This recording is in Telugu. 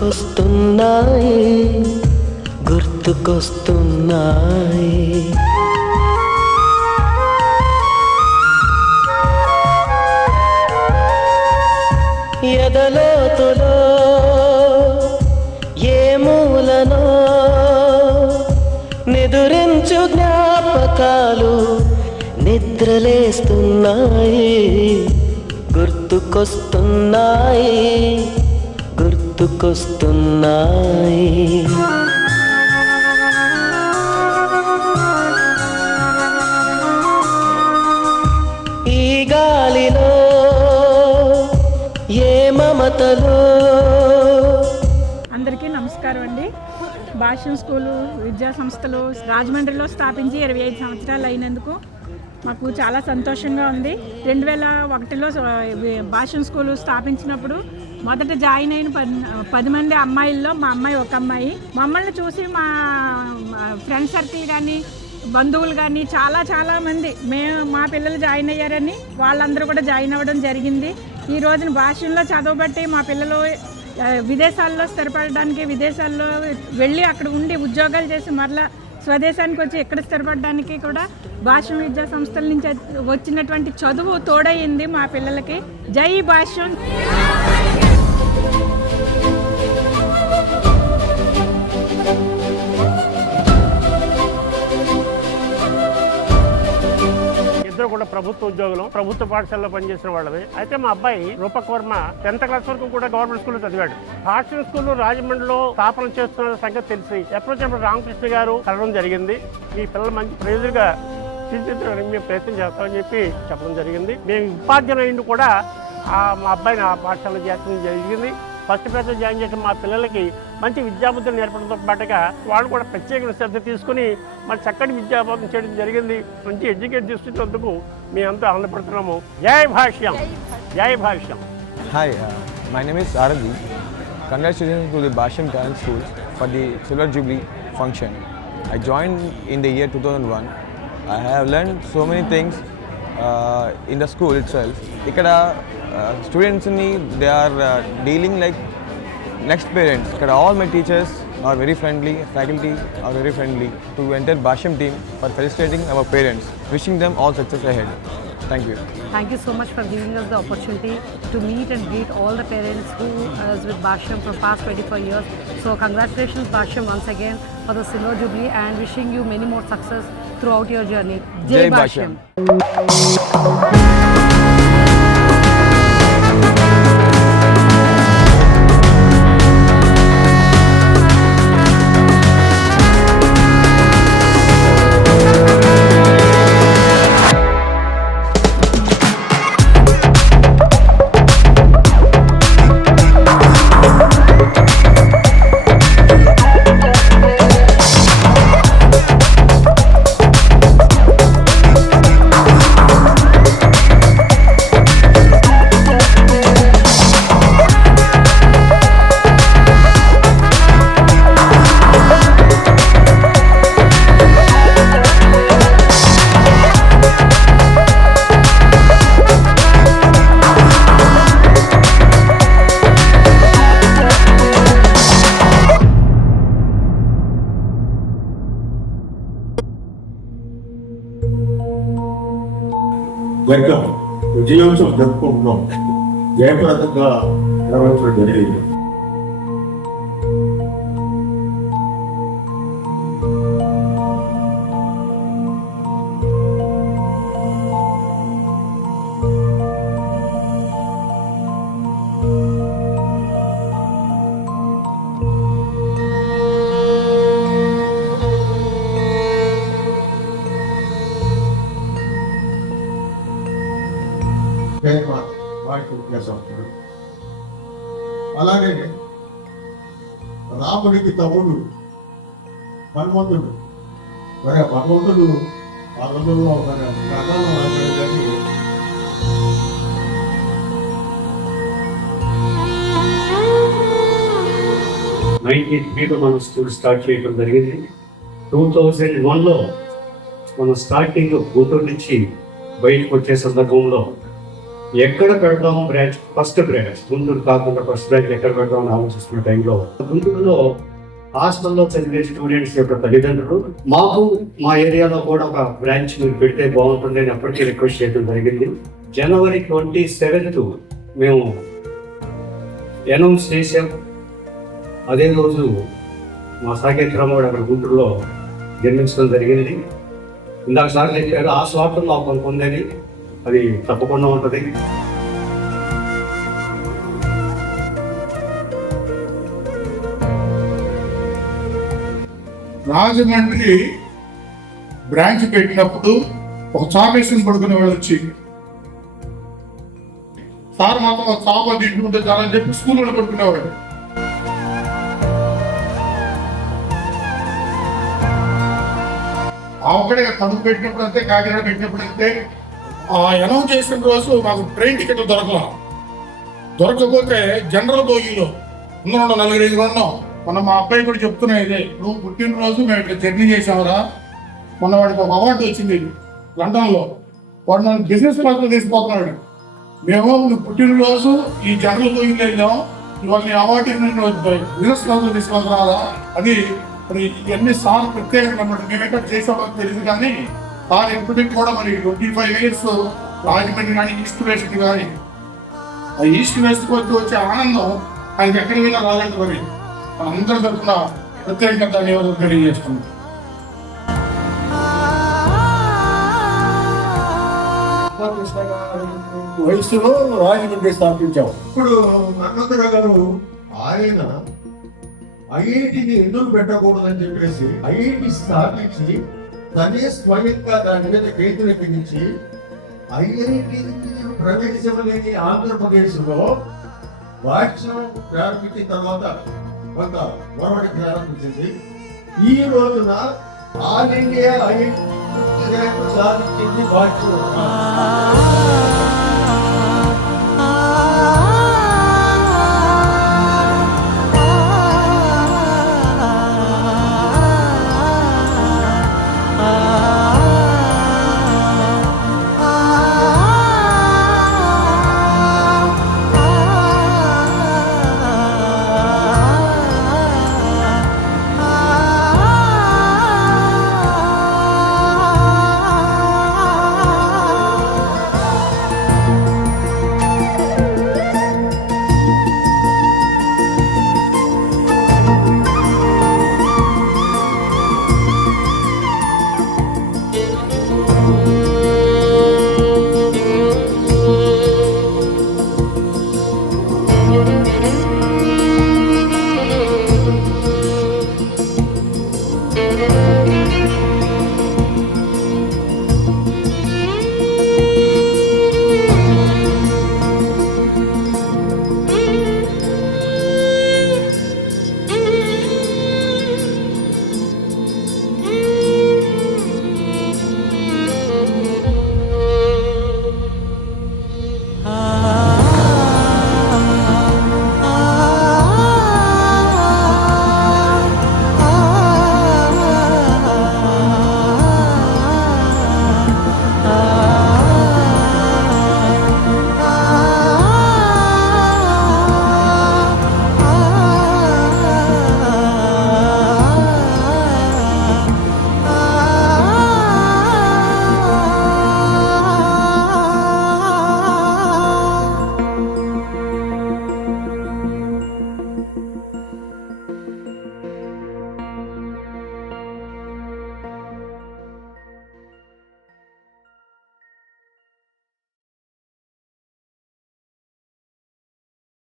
గుర్తుకొస్తున్నాయి గుర్తుకొస్తున్నాయి. ఎదలోతులో ఏ మూలనో నిదురించు జ్ఞాపకాలు నిద్రలేస్తున్నాయి గుర్తుకొస్తున్నాయి గుర్తుకొస్తున్నాయి. ఈ గాలిలో ఏ మమతలో. అందరికీ నమస్కారం అండి. భాష్యం స్కూలు విద్యా సంస్థలు రాజమండ్రిలో స్థాపించి 25 సంవత్సరాలు అయినందుకు మాకు చాలా సంతోషంగా ఉంది. 2001లో భాష్యం స్కూలు స్థాపించినప్పుడు మొదట జాయిన్ అయిన 10 మంది అమ్మాయిల్లో మా అమ్మాయి ఒక అమ్మాయి. మమ్మల్ని చూసి మా ఫ్రెండ్ సర్కిల్ కానీ బంధువులు కానీ చాలా మంది మా పిల్లలు జాయిన్ అయ్యారని వాళ్ళందరూ కూడా జాయిన్ అవ్వడం జరిగింది. ఈ రోజున భాష్యంలో చదవబట్టి మా పిల్లలు విదేశాల్లో స్థిరపడడానికి, విదేశాల్లో వెళ్ళి అక్కడ ఉండి ఉద్యోగాలు చేసి మరలా స్వదేశానికి వచ్చి ఎక్కడ స్థిరపడడానికి కూడా భాష్యం విద్యా సంస్థల నుంచి వచ్చినటువంటి చదువు తోడయింది మా పిల్లలకి. జై భాష్యం. కూడా ప్రభుత్వ ఉద్యోగులు, ప్రభుత్వ పాఠశాలలో పనిచేసిన వాళ్ళవి. అయితే మా అబ్బాయి రూపక్ వర్మ 10th క్లాస్ వరకు కూడా గవర్నమెంట్ స్కూల్లో చదివాడు. భాష్యం స్కూల్ రాజమండ్రిలో స్థాపన చేస్తున్న సంగతి తెలిసి ఎప్పుడొచ్చినప్పుడు రామకృష్ణ గారు కలవడం జరిగింది. ఈ పిల్లలు మంచి ప్రయోజనంగా తీర్చిదిద్దడానికి మేము ప్రయత్నం చేస్తామని చెప్పి చెప్పడం జరిగింది. మేము ఉపాధ్యాయులు కూడా మా అబ్బాయిని ఆ పాఠశాలలో చేర్చడం జరిగింది. ఫస్ట్ క్లాస్లో జాయిన్ చేసిన మా పిల్లలకి మంచి విద్యాబుద్ధులు నేర్పడంతో పాటుగా వాళ్ళు కూడా ప్రత్యేక శ్రద్ధ తీసుకుని మరి చక్కటి విద్యాబోధన చేయడం జరిగింది. మంచి ఎడ్యుకేట్ తీసుకున్నందుకు మేమంతా ఆనందపడుతున్నాము. జై భాష్యం, జై Bhashyam. Hi, my name is Aaravi. Congratulations to the Bhashyam Talent Schools for the Silver Jubilee function. I joined in the year 2001. I have learned so many things in the school itself. Ikkada students they are dealing like next parents. Ikkada all my teachers are very friendly, faculty are very friendly to enter Bhashyam team for felicitating our parents. Wishing them all success ahead. Thank you. Thank you so much for giving us the opportunity to meet and greet all the parents who is with Bhashyam for past 24 years. So congratulations Bhashyam once again for the Silver Jubilee and wishing you many more success throughout your journey. Jai Bhashyam. Welcome. విజయోత్సవం జరుపుకుంటున్నాం. జయప్రదంగా నిర్వహించడం జరిగింది. అలాగే రాముడికి తమ్ముడు హనుమంతుడు. మరి భగవంతుడు వాళ్ళలో ప్రధానం కానీ 1993 మనం స్కూల్ స్టార్ట్ చేయడం జరిగింది. 2001లో మనం స్టార్టింగ్ గుంటూరు నుంచి బయటకు వచ్చే సందర్భంలో ఎక్కడ పెడదాం బ్రాంచ్, ఫస్ట్ బ్రాంచ్ గుంటూరు కాకుండా ఫస్ట్ బ్రాంచ్ ఎక్కడ పెడదాం అని ఆలోచిస్తున్న టైంలో గుంటూరులో హాస్టల్లో చదివే స్టూడెంట్స్ యొక్క తల్లిదండ్రులు మాకు మా ఏరియాలో కూడా ఒక బ్రాంచ్ మీరు పెడితే బాగుంటుంది అని అప్పటికీ రిక్వెస్ట్ చేయడం జరిగింది. జనవరి 27 మేము అనౌన్స్ చేసాం. అదే రోజు మా సాకేత్ రామవాడు అక్కడ గుంటూరులో జన్మించడం జరిగింది. ఇందాక సార్ చెప్పారు ఆ స్వార్థం మాకు కొంత ఉందని, అది తప్పకుండా ఉంటుంది. రాజమండ్రి బ్రాంచ్ పెట్టినప్పుడు ఒక చాపేసుకుని పడుకునే వాళ్ళు వచ్చి సార్ మాత్రం ఒక చాప తింటుంటే చాలని చెప్పి స్కూల్లో పడుకునేవాడు. ఆ ఒక్కడే తణుకు పెట్టినప్పుడు అంతే, కాకినాడ పెట్టినప్పుడు అంతే. అనౌన్స్ చేసిన రోజు మాకు ట్రైన్ టికెట్ దొరకకపోతే జనరల్ బోగీలో ఉన్నాం, 4-5 ఉన్నాం. మొన్న మా అబ్బాయి కూడా చెప్తున్నా ఇదే, నువ్వు పుట్టినరోజు మేము ఇక్కడ జర్నీ చేసావురా, మొన్న వాడికి ఒక అవార్డు వచ్చింది లండన్లో, వాడు నన్ను బిజినెస్ క్లాస్లో తీసుకుపోతున్నాడు. మేము నువ్వు పుట్టినరోజు ఈ జనరల్ బోగీలో వెళ్ళాం, ఇవాళ నీ అవార్డు బిజినెస్ క్లాస్లో తీసుకురాదా. అది మరి ఇవన్నీ సార్ ప్రత్యేకంగా అన్నమాట. మేము ఎక్కడ చేసామో తెలియదు కానీ సార్ ఎప్పటికీ కూడా మరి 25 years రాజమండ్రి కానీ ఈస్ట్ వెస్ట్ కానీ ఆ ఈస్ట్ వెస్ట్ వచ్చే ఆనందం ఆయనకి ఎక్కడికి వెళ్ళినా రాలేదు. మరి అందరి తరఫున ప్రత్యేకంగా ధన్యవాదాలు తెలియజేస్తున్నాం. వయసులో రాజమండ్రి స్థాపించాం. ఇప్పుడు అనంతరావు గారు ఆయన ఐఐటిని ఎందుకు పెట్టకూడదని చెప్పేసి ఐఐటి స్థాపించి తనే స్వయంగా దాని మీద కేంద్రీకరించి ఐఐటి ప్రవేశించలేని ఆంధ్రప్రదేశ్లో భాష్యం ప్రారంభించిన తర్వాత కొంత పొరపాటు ప్రారంభించింది. ఈ రోజున ఆల్ ఇండియా ఐఐటి సాధించింది భాష్యం.